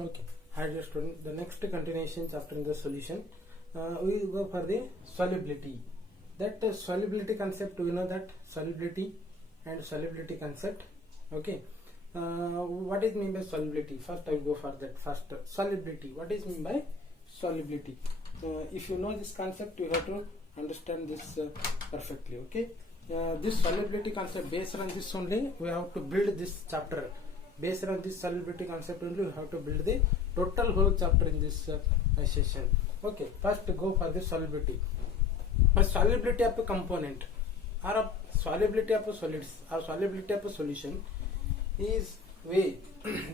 Okay, hi dear student. The next continuation chapter in the solution, we will go for the solubility. That solubility concept, we know that solubility and solubility concept. Okay, what is mean by solubility? First, I will go for that. First, solubility. What is mean by solubility? If you know this concept, you have to understand this perfectly. Okay, this solubility concept, based on this only, we have to build this chapter. Based on this solubility concept only, we have to build the total whole chapter in this session. Okay, first go for the solubility. A solubility of a component or a solubility of a solids or solubility of a solution is way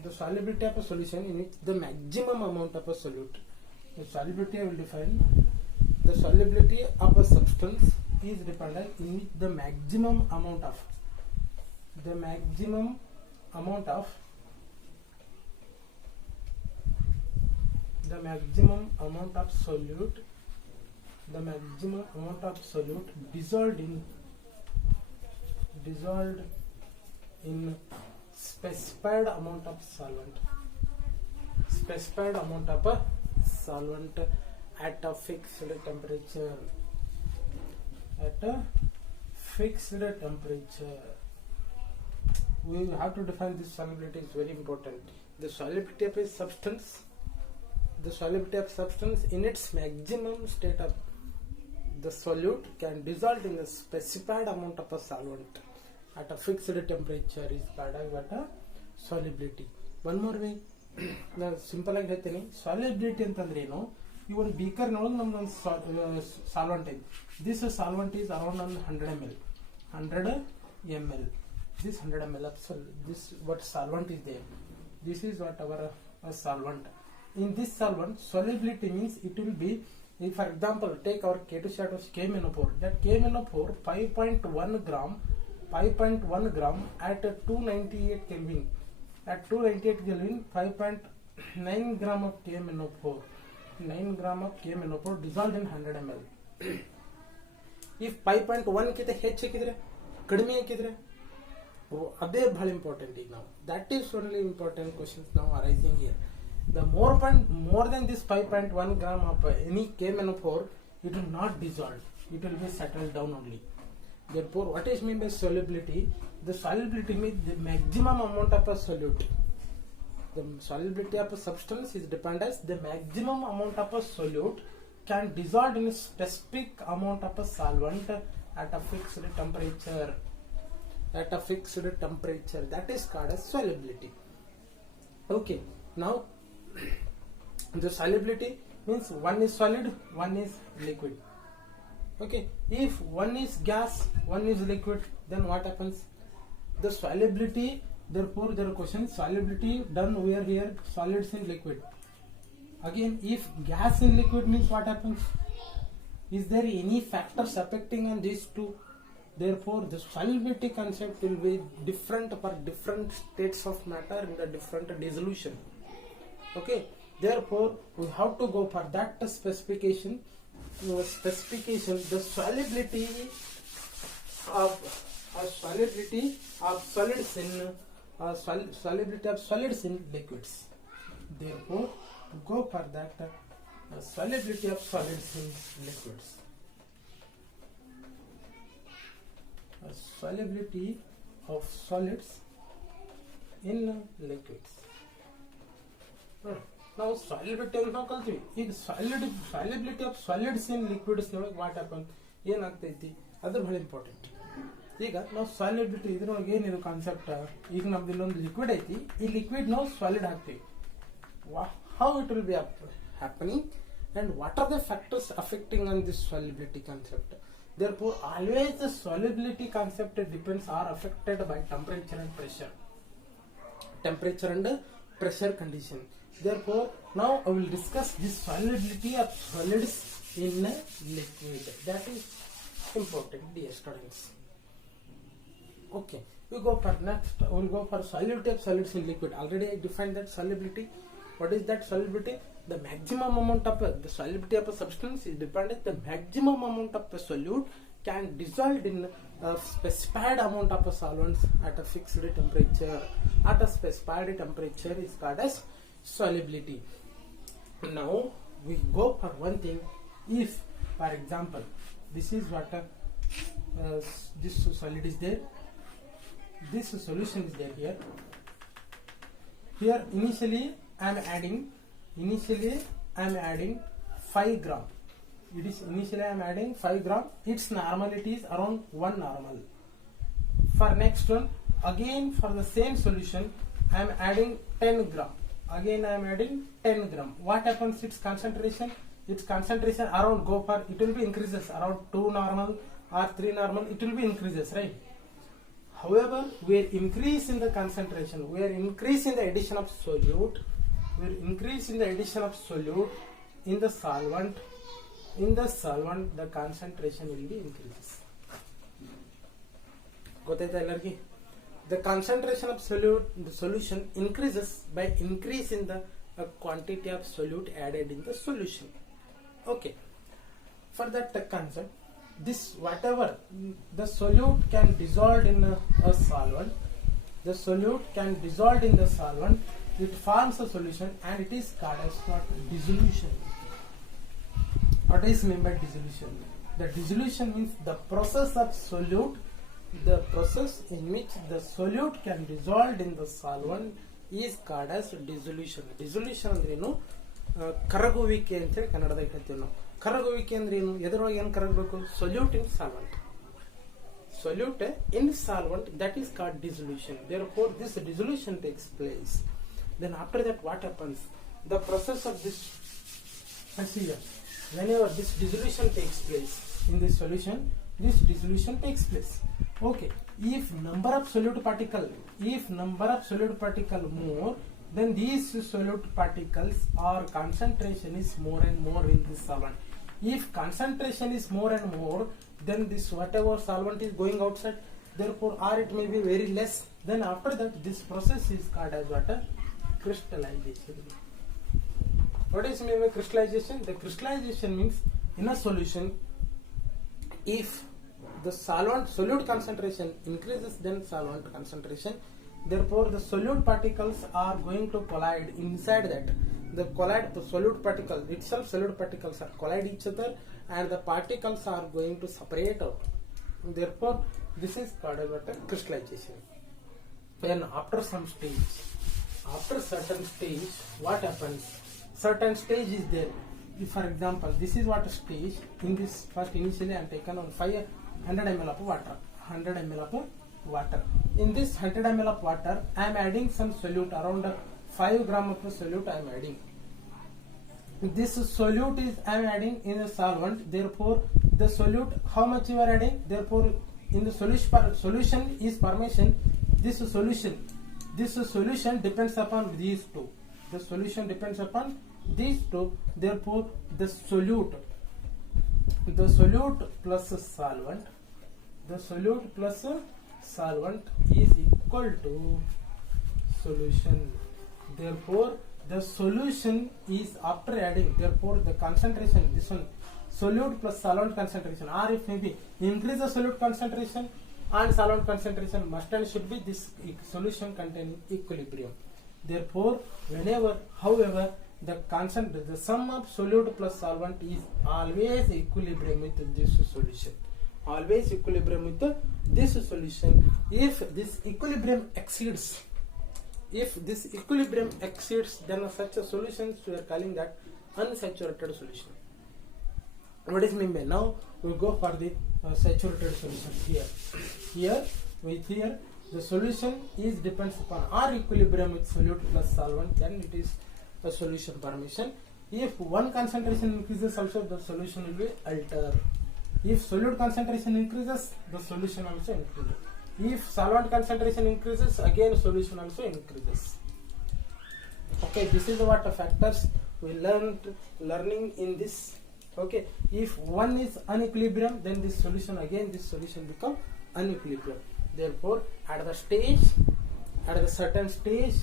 the solubility of a solution in which the maximum amount of a solute. The solubility I will define. The solubility of a substance is dependent in which the maximum amount of solute dissolved in specified amount of solvent at a fixed temperature. We have to define this solubility, is very important. The solubility of a substance in its maximum state of the solute can dissolve in a specified amount of a solvent at a fixed temperature is called as solubility. One more way, ನಾನು simple ಆಗಿ ಹೇಳ್ತೀನಿ. Solubility ಅಂತಂದ್ರೆ ಏನು? ಈ ಒಂದು beaker ನೊಳಗೆ ನಮ್ದೊಂದು solvent ಇದೆ. This solvent is around 100 ml. This 100 ml of this what solvent is there. This is what our solvent. In this solvent, solubility means it will be, if for example take our K2SO4, KMnO4. That KMnO4 5.1 gram at 298 Kelvin. At 298 Kelvin, 5.9 gram of KMnO4. 9 gram of KMnO4 dissolved in 100 ml. If 5.1 ಕಿಂತ ಹೆಚ್ಚು ಹಾಕಿದ್ರೆ, ಕಡಿಮೆ ಹಾಕಿದ್ರೆ, ಅದೇ ಬಹಳ important ಈಗ ನಾವು. That is only important questions ನಾವು arising here. The more than this 5.1 gram of any KMnO4, it will not dissolve. It will be settled down only. Therefore, what is mean by solubility? The solubility means the maximum amount of a solute. The solubility of a substance is dependent. The maximum amount of a solute can dissolve in a specific amount of a solvent at a fixed temperature. That is called as solubility. Okay, now the solubility means one is solid, one is liquid. Okay, if one is gas, one is liquid, then what happens? The solubility, therefore there are questions, solubility done over here, solids in liquid. Again, if gas in liquid means what happens? Is there any factors affecting on these two? Therefore, the solubility concept will be different for different states of matter in the different dissolution. Okay, therefore we have to go for that specification. The solubility of solids in liquids. Therefore, go for that solubility of solids in liquids. Solubility of solids in liquids. ನಾವು solubility ಅಂತ ನಾವು ಕಲ್ತೀವಿ. ಈಗ solubility of solids in liquids ನೊಳಗೆ what happen ಏನಾಗ್ತೈತಿ ಅದು ಬಹಳ important. ಈಗ ನಾವು ಸಾಲಿಬಿಲಿಟಿ ಇದ್ರೊಳಗೆ ಏನಿದು ಕಾನ್ಸೆಪ್ಟ್, ಈಗ ನಮ್ದು ಇಲ್ಲೊಂದು ಲಿಕ್ವಿಡ್ ಐತಿ, ಈ ಲಿಕ್ವಿಡ್ ನಾವು ಸಾಲಿಡ್ ಹಾಕ್ತೀವಿ. How it will be happening and what are the factors affecting on this solubility concept. Therefore, always the solubility concept depends or affected by temperature and pressure condition. Therefore, now I will discuss this solubility of solids in a liquid. That is important, dear students. Okay, we go for next. We will go for solubility of solids in liquid. Already I defined that solubility. What is that solubility? The maximum amount of the solubility of a substance is dependent. The maximum amount of a solute can dissolve in a specified amount of a solvents at a fixed temperature. At a specified temperature is called as solubility. Now we go for one thing. If, for example, this is what this solid is there, this solution is there here. Here initially I am adding 5 gram. It is initially I am adding 5 gram. Its normality is around 1 normal. For next one, again for the same solution, I am adding 10 gram. Again I am adding 10 gram. What happens? Its concentration around go for, it will be increases around 2 normal or 3 normal. It will be increases, right? However, we are increasing the concentration. We are increasing the addition of solute. We are increasing the addition of solute in the solvent. In the solvent, the concentration will be increases. The concentration of solute, the solution increases by increasing the quantity of solute added in the solution. Okay. For that concept, this whatever the solute can dissolve in a solvent, the solute can dissolve in the solvent, it forms a solution and it is called as what? Dissolution. What is meant by dissolution? The dissolution means the process of solute, the process in which the solute can dissolve in the solvent is called as dissolution. Dissolution ಅಂದ್ರೆ ಏನು? ಕರಗುವಿಕೆ ಅಂತ ಹೇಳಿ ಕನ್ನಡದಾಗ ಹೇಳ್ತೀವಿ ನಾವು. ಕರಗುವಿಕೆ ಅಂದ್ರೆ ಏನು? ಎದರೊಳಗೆ ಏನು ಕರಗಬೇಕು? Solute in solvent. Solute in solvent, that is called dissolution. Therefore, this dissolution takes place. Then after that, what happens? The process of this, see here, whenever this dissolution takes place in this solution, this dissolution takes place. Okay, if number of solute particle more, then these solute particles or concentration is more and more in this solvent. If concentration is more and more, then this whatever solvent is going outside, therefore, or it may be very less. Then after that, this process is called as what? Crystallization. What is meant by crystallization? The crystallization means in a solution, if the solute concentration increases, then solvent concentration. Therefore, the solute particles are going to collide inside that. The solute particle itself, solute particles are collide each other, and the particles are going to separate out. Therefore, this is called as what? Crystallization. Then after some stage, after certain stage, what happens? Certain stage is there. If, for example, this is what stage. In this first initially I am taken on 500 ml of water. 100 ml of water. In this 100 ml of water, I am adding some solute, around 5 gram of the solute I am adding. This solute is I am adding in a solvent. Therefore, the solute, how much you are adding? Therefore, in the solution is formation. This solution depends upon these two. The solution depends upon these two. Therefore, the solute plus solvent, the solute plus solvent is equal to solution. Therefore, the solution is after adding. Therefore, the concentration, this one, solute plus solvent concentration, or if maybe increase the solute concentration and solvent concentration, must and should be this solution containing equilibrium. Therefore, however, the sum of solute plus solvent is always equilibrium with this solution. Always equilibrium with this solution. If this equilibrium exceeds, then such a solution we are calling that unsaturated solution. What is mean by? Now we go for the saturated solution. Here the solution is depends upon our equilibrium with solute plus solvent, then it is a solution formation. If one concentration increases, also the solution will be altered. If solute concentration increases, the solution also increases. If solvent concentration increases, again solution also increases. Okay, this is what factors we learning in this. Okay, if one is unequilibrium, then this solution become unequilibrium. Therefore, at a certain stage,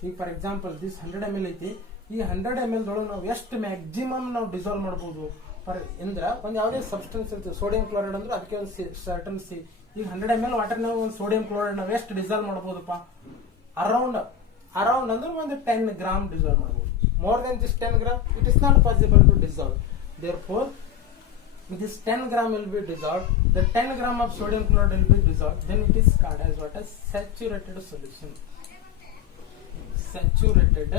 if for example this 100 ml ಐತಿ, ಈ 100 ml ದೊಳಗೆ ನಾವು ಎಷ್ಟು maximum ನಾವು dissolve ಮಾಡಬಹುದು for Indra ಒಂದು ಯಾವುದೇ substance ಇರ್ತದೆ, ಸೋಡಿಯಂ ಕ್ಲೋರೈಡ್ ಅಂದ್ರೆ ಅದಕ್ಕೆ ಒಂದು ಸರ್ಟನ್ ಈಗ 100 ml ವಾಟರ್ ನಾವು ಒಂದು ಸೋಡಿಯಂ ಕ್ಲೋರೈಡ್ ನಾವು ಎಷ್ಟು ಡಿಸಾಲ್ವ್ ಮಾಡಬಹುದಪ್ಪ? ಅರೌಂಡ್ ಅರೌಂಡ್ ಅಂದ್ರೆ ಒಂದು 10 ಗ್ರಾಮ್ ಡಿಸಾಲ್ವ್ ಮಾಡಬಹುದು. More than this 10 gram it is not possible to dissolve. Therefore this 10 gram will be dissolved. The 10 gram of sodium chloride will be dissolved. Then it is called as what? As saturated solution. Saturated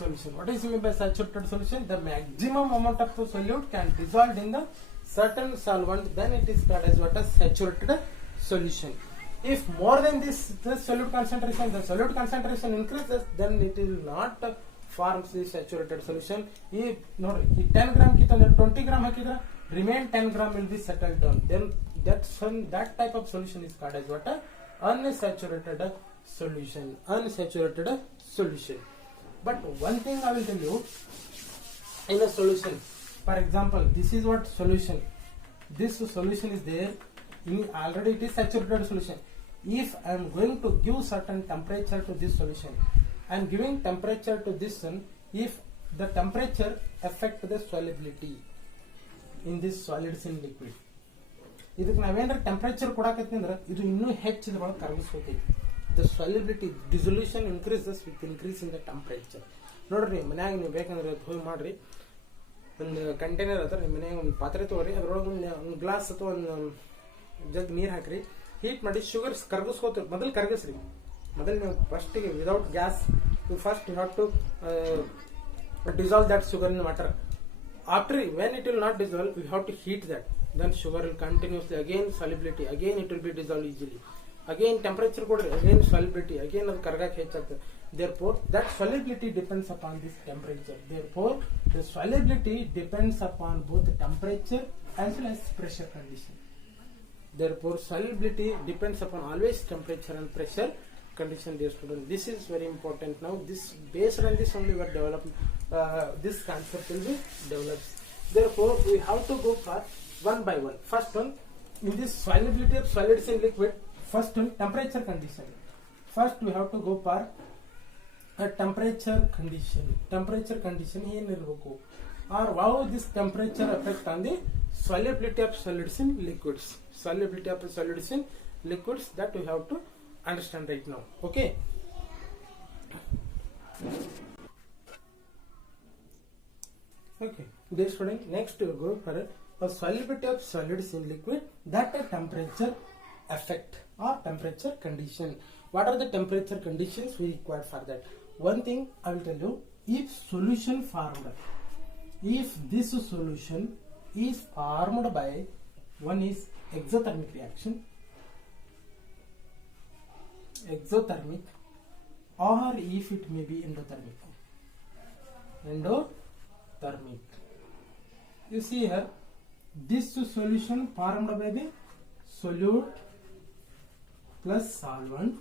solution. What is meant by saturated solution? The maximum amount of the solute can dissolve in the certain solvent. Then it is called as what? As saturated solution. If more than this the solute concentration increases, then it will not forms the saturated solution. If no, 10 gram kitandre 20 gram hakidra remain 10 gram will be settled down. Then that type of solution is called as what? Unsaturated solution. Unsaturated solution. But one thing I will tell you, in a solution, for example, this is what solution. This solution is there. Already it is saturated solution. If I am going to give certain temperature to this solution, I am giving temperature to this one. If the temperature affect the solubility in this solids in liquid, ಇದಕ್ಕೆ ನಾವೇನಾರ temperature ಕೊಡಾಕತ್ತಿ ಅಂದ್ರೆ ಇದು ಇನ್ನೂ ಹೆಚ್ಚು ಇದ್ರೊಳಗೆ ಕರಗಿಸ್ಕೋತೈತಿ. The solubility dissolution increases with increase in the temperature. ನೋಡ್ರಿ ಮನ್ಯಾಗ ನೀವು ಬೇಕಂದ್ರೆ ಹೋಗಿ ಮಾಡ್ರಿ, ಒಂದು ಕಂಟೈನರ್ ಅಥವಾ ನಿಮ್ಮ ಮನ್ಯಾಗ ಒಂದು ಪಾತ್ರೆ ತಗೋರಿ, ಅದ್ರೊಳಗೆ ಒಂದು ಗ್ಲಾಸ್ ಅಥವಾ ಒಂದು ಜಗ್ ನೀರು ಹಾಕ್ರಿ, ಹೀಟ್ ಮಾಡಿ ಶುಗರ್ ಕರಗಿಸ್ಕೋತೀರಿ. ಮೊದಲು ಕರಗಿಸ್ರಿ. ಮೊದಲು ನೀವು ಫಸ್ಟಿಗೆ without gas you have to dissolve that sugar in water. After when it will not dissolve, we have to heat that. Then sugar will continuously again solubility, again it will be dissolved easily. Again temperature kodri, again solubility, again ಅದು ಕರಗಕ್ಕೆ ಹೆಚ್ಚಾಗ್ತದೆ. Therefore that solubility depends upon this temperature. Therefore the solubility depends upon both the temperature as well as pressure condition. Therefore solubility depends upon always temperature and pressure condition, dear student. This is very important. Now this based on this only we are developing this concept will be developed. Therefore we have to go for one by one. First one, in this solubility of solids in liquid, first one temperature condition. First we have to go for a temperature condition. Temperature condition ಏನಿರಬೇಕು, or how this temperature affect on the solubility of solids in liquids. Solubility of solids in liquids, that we have to understand right now. Okay. Okay. Dear student, next we will go for a solubility of solids in liquid, that a temperature effect or temperature condition. What are the temperature conditions we require for that? One thing I will tell you, if solution formed, if this solution is formed by, one is exothermic reaction, exothermic, or if it may be endothermic. Endothermic. You see here, this solution formed by the solute plus solvent.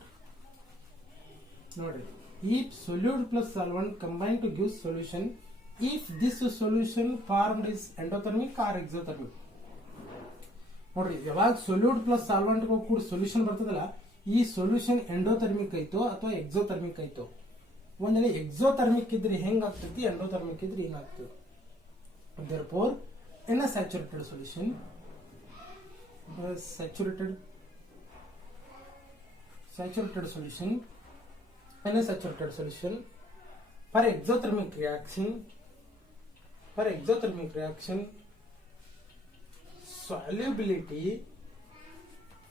Notice, if solute plus solvent combine to give solution, if this solution formed is endothermic or exothermic. ನೋಡ್ರಿ, ಯಾವಾಗ solute plus solvent ಕೂಡ solution ಬರ್ತದಲ್ಲ, ಈ solution endothermic ಐತೋ ಅಥವಾ exothermic ಐತೋ. ಒಂದಲ್ಲಿ exothermic ಇದ್ರೆ ಹೆಂಗಾಗ್ತೈತಿ, endothermic ಇದ್ರೆ ಹಿಂಗಾಗ್ತದೆ. Therefore in a saturated solution, saturated solution, in a saturated solution, for exothermic reaction, the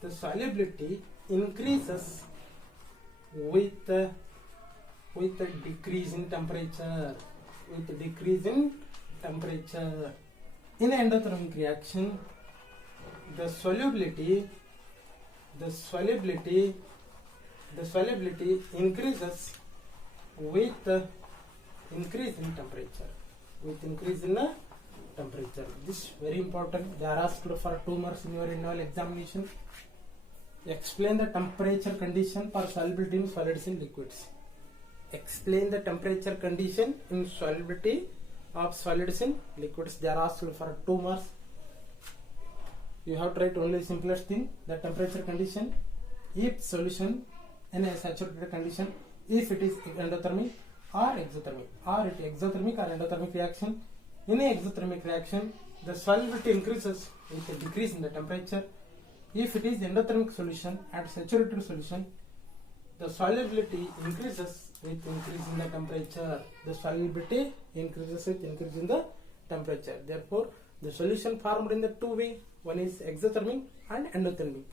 solubility increases with the decrease in temperature. In endothermic reaction, the solubility increases with the increase in temperature. This is very important. They are asked for 2 marks in your annual examination. Explain the temperature condition for solubility in solids and liquids. Explain the temperature condition in solubility of solids in liquids. They are asked for 2 marks. You have to write only simplest thing, the temperature condition. If solution in a saturated condition, if it is endothermic or exothermic, or it is exothermic or endothermic reaction. In a exothermic reaction, the solubility increases with a decrease in the temperature. If it is endothermic solution and saturated solution, the solubility increases with increase in the temperature. The solubility increases with increase in the temperature. Therefore, the solution formed in the two way. One is exothermic and endothermic.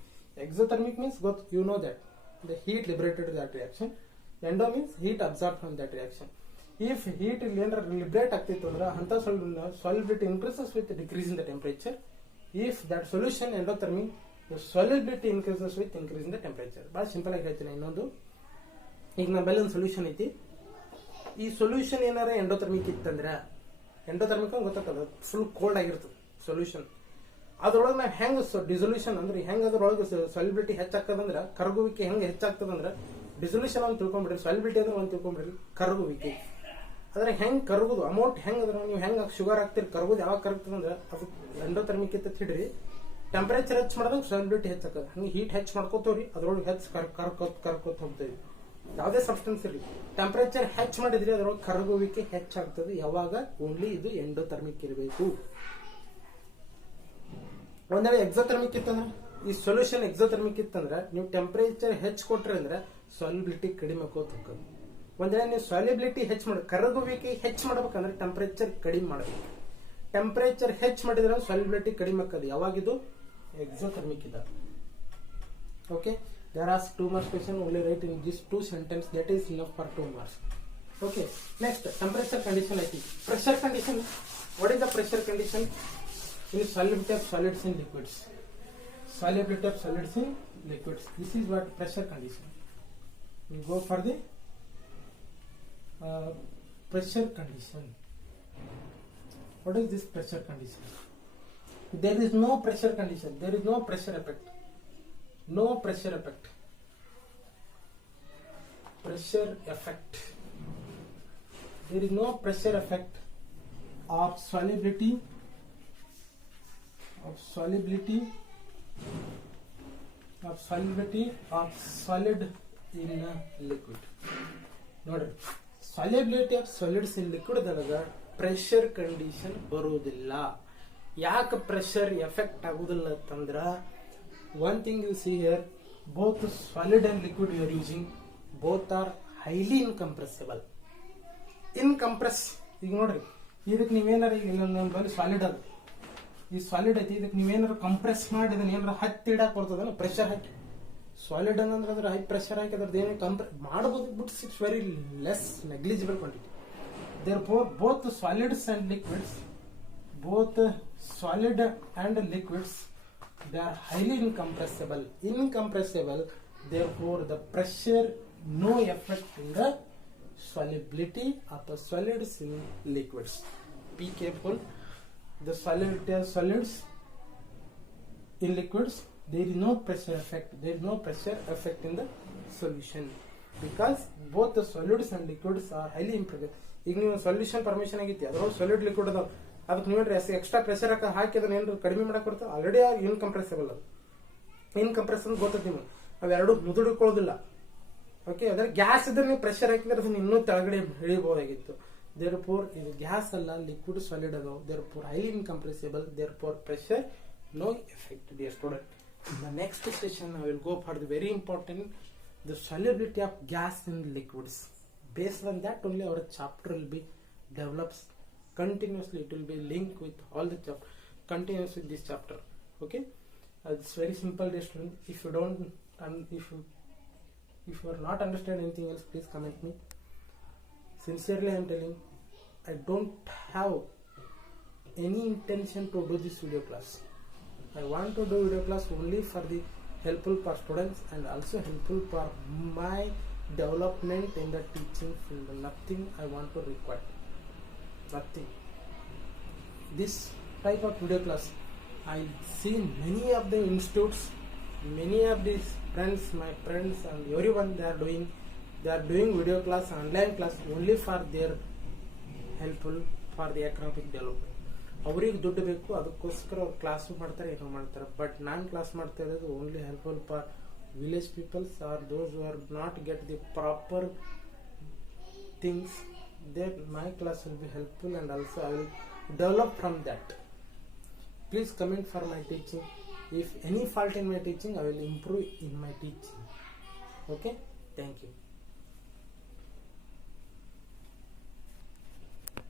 Exothermic means you know that the heat liberated to that reaction. Endo means heat absorbed from that reaction. If heat liberate ಆಗ್ತಿತ್ತು ಅಂದ್ರೆ ಅಂತ solubility increases with decrease in the temperature. If that solution endothermic, the solubility increases with increase in the temperature. ಭಾಳ simple ಆಗಿ ಹೇಳ್ತೀನಿ. ಇನ್ನೊಂದು, ಈಗ ನಮ್ಮಲ್ಲಿ ಒಂದು ಸೊಲ್ಯೂಷನ್ ಐತಿ. ಈ ಸೊಲ್ಯೂಷನ್ ಏನಾರ ಎಂಡೋಥರ್ಮಿಕ್ ಇತ್ತಂದ್ರೆ, ಎಂಡೋಥರ್ಮಿಕ್ ಗೊತ್ತಾಗ್ತದೆ, ಫುಲ್ ಕೋಲ್ಡ್ ಆಗಿರ್ತದೆ ಸೊಲ್ಯೂಷನ್. ಅದ್ರೊಳಗೆ ನಾವು ಹೆಂಗೆ ಡಿಸೊಲ್ಯೂಷನ್ ಅಂದ್ರೆ ಹೆಂಗೆ ಅದ್ರೊಳಗೆ ಸಾಲ್ಯುಬಿಲಿಟಿ ಹೆಚ್ಚಾಗ್ತದಂದ್ರೆ, ಕರಗುವಿಕೆ ಹೆಂಗೆ ಹೆಚ್ಚಾಗ್ತದಂದ್ರೆ, ಡಿಸೊಲ್ಯೂಷನ್ ಅಂತ ತಿಳ್ಕೊಂಡ್ಬಿಡ್ರಿ, ಸಾಲ್ಯುಬಿಲಿಟಿ ಅಂದ್ರೆ ಒಂದು ತಿಳ್ಕೊಂಡ್ಬಿಡ್ರಿ, ಕರಗುವಿಕೆ. ಅದ್ರ ಹೆಂಗೆ ಕರಗುದು ಅಮೌಂಟ್ ಹೆಂಗೆ ಅದ್ರ ನೀವು ಹೆಂಗೆ ಶುಗರ್ ಹಾಕ್ತಿರಿ, ಕರಗುದು ಯಾವಾಗ ಕರಗ್ತದಂದ್ರೆ ಅದು ಎಂಡೋಥರ್ಮಿಕ್ ಇತ್ತ ಹಿಡ್ರಿ. ಟೆಂಪರೇಚರ್ ಹೆಚ್ಚು ಮಾಡಿದಾಗ ಸಾಲ್ಯುಬಿಲಿಟಿ ಹೆಚ್ಚಾಗ್ತದೆ. ಹಂಗೆ ಹೀಟ್ ಹೆಚ್ಚು ಮಾಡ್ಕೋತವ್ರಿ, ಅದ್ರೊಳಗೆ ಹೆಚ್ಚು ಕರ್ಕೋತ ಹೋಗ್ತೇವೆ. ಯಾವುದೇ ಸಬ್ಸ್ಟೆನ್ಸ್ ಇರಲಿ, ಟೆಂಪರೇಚರ್ ಹೆಚ್ಚು ಮಾಡಿದ್ರಿ ಅದ್ರೊಳಗೆ ಕರಗುವಿಕೆ ಹೆಚ್ಚಾಗ್ತದೆ. ಯಾವಾಗ? ಓನ್ಲಿ ಇದು ಎಂಡೋಥರ್ಮಿಕ್ ಇರಬೇಕು. ಒಂದ್ ವೇಳೆ ಎಕ್ಸೋಥರ್ಮಿಕ್ ಇತ್ತಂದ್ರೆ, ಈ ಸೊಲ್ಯೂಷನ್ ಎಕ್ಸೋಥರ್ಮಿಕ್ ಇತ್ತಂದ್ರೆ ನೀವು ಟೆಂಪರೇಚರ್ ಹೆಚ್ಚು ಕೊಟ್ರಿ ಅಂದ್ರೆ ಸಾಲ್ಯುಬಿಲಿಟಿ ಕಡಿಮೆ ಆಕೋತ ಹೋಗ್ತದೆ. ಒಂದ್ ವೇಳೆ ನೀವು ಸಾಲ್ಯುಬಿಲಿಟಿ ಹೆಚ್ಚು ಮಾಡಿ ಕರಗುವಿಕೆ ಹೆಚ್ಚು ಮಾಡ್ಬೇಕಂದ್ರೆ ಟೆಂಪರೇಚರ್ ಕಡಿಮೆ ಮಾಡಬೇಕು. ಟೆಂಪರೇಚರ್ ಹೆಚ್ಚು ಮಾಡಿದ್ರೆ ಸಾಲ್ಯುಬಿಲಿಟಿ ಕಡಿಮೆ ಆಗ್ತದೆ. ಯಾವಾಗಿದು? ಎಕ್ಸೋಥರ್ಮಿಕ್ ಇದ್ದ. Okay, there are 2 marks question, only write in these 2 sentences, that is enough for 2 marks. Okay, next temperature condition I think. Pressure condition. What is the pressure condition? In solubility of solids in liquids. Solubility of solids in liquids. This is what pressure condition. We go for the pressure condition. What is this pressure condition? There is no pressure condition. There is no pressure effect. No pressure effect. Pressure effect. There is no pressure effect of solubility of solid in liquid. ನೋಡ್ರಿ, solubility of solids in liquid ದಾಗ pressure condition ಬರುವುದಿಲ್ಲ. ಯಾಕೆ pressure effect ಆಗುದಿಲ್ಲ ಅಂತಂದ್ರ, one thing you see here, both solid and liquid you are using, both are highly incompressible. ಈಗ ನೋಡ್ರಿ, ಇದಕ್ಕೆ ನೀವೇನಾರ ಈಗ ನಮ್ಮ ಬಳಿ ಸಾಲಿಡ್ ಅದು, ಈ ಸಾಲಿಡ್ ಐತಿ, ಇದಕ್ಕೆ ನೀವೇನಾರ ಕಂಪ್ರೆಸ್ ಮಾಡಿ ಇದನ್ನ ಏನಾರ ಹತ್ತಿ ಇಡಕ್ ಬರ್ತದಲ್ಲ, ಪ್ರೆಷರ್ ಹಾಕಿ. ಸಾಲಿಡ್ ಅಂದ್ರೆ ಅದ್ರ ಹೈ ಪ್ರೆಷರ್ ಹಾಕಿ ಅದ್ರದ್ದು ಏನೇ ಮಾಡಬಹುದು, but it's very less negligible quantity. Therefore, both solids and liquids, they are highly incompressible. Therefore, the pressure no effect in the solubility of the solids in liquids. Be careful. The solubility of solids in liquids, there is no pressure effect. There is no pressure effect in the solution because both the solids and liquids are highly incompressible. ಈಗ ನೀವು solution permission ಆಗೈತಿ, ಅದ್ರೊಳಗೆ solid liquid ಅದಾವ, ಅದಕ್ಕೆ ನೀವೇನ್ರಿ extra pressure ಹಾಕಿ ಅದನ್ನ ಏನಾದ್ರು ಕಡಿಮೆ ಮಾಡಕ್ ಬರ್ತದೆ. ಆಲ್ರೆಡಿ ಇನ್ಕಂಪ್ರೆಸಿಬಲ್. ಅದು ಇನ್ಕಂಪ್ರೆಸಿಬಲ್ ಗೊತ್ತೈತಿ ನಿಮಗೆ, ಅವೆರಡು ಮುದುಡಿಕೊಳ್ಳೋದಿಲ್ಲ. ಓಕೆ, ಅದ್ರ ಗ್ಯಾಸ್ ಇದ್ರೆ ನೀವು ಪ್ರೆಷರ್ ಹಾಕಿದ್ರೆ ಅದನ್ನ ಇನ್ನೂ ಕೆಳಗಡೆ ಇಳಿಬಹುದಾಗಿತ್ತು. therefore ಇದು ಗ್ಯಾಸ್ ಅಲ್ಲ, ಲಿಕ್ವಿಡ್ ಸಾಲಿಡ್ ಅದಾವ. therefore highly incompressible. therefore pressure no effect. Dear student, in the next session I will go for the very important, the solubility of gas in liquids. Based on that only our chapter will be develops continuously. It will be linked with all the chapter, continuous with this chapter. Okay, it's very simple, dear student. If you don't and if you are not understand anything else, please comment me. Sincerely I am telling, I don't have any intention to do this video class. I want to do video class only for the helpful for students and also helpful for my development in the teaching field. Nothing I want to require. Nothing. This type of video class I see many of the institutes, many of these friends, my friends and everyone, they are doing video class, online class only for their helpful for the economic development. ಅವ್ರಿಗೆ ದುಡ್ಡು ಬೇಕು, ಅದಕ್ಕೋಸ್ಕರ ಅವ್ರು class ಮಾಡ್ತಾರೆ, ಏನೋ ಮಾಡ್ತಾರೆ. But ನಾನು class ಮಾಡ್ತಾ ಇರೋದು only helpful for village peoples or those who are not get the proper things. Then my class will be helpful and also I will develop from that. Please comment for my teaching. If any fault in my teaching, I will improve in my teaching. Okay, Thank you.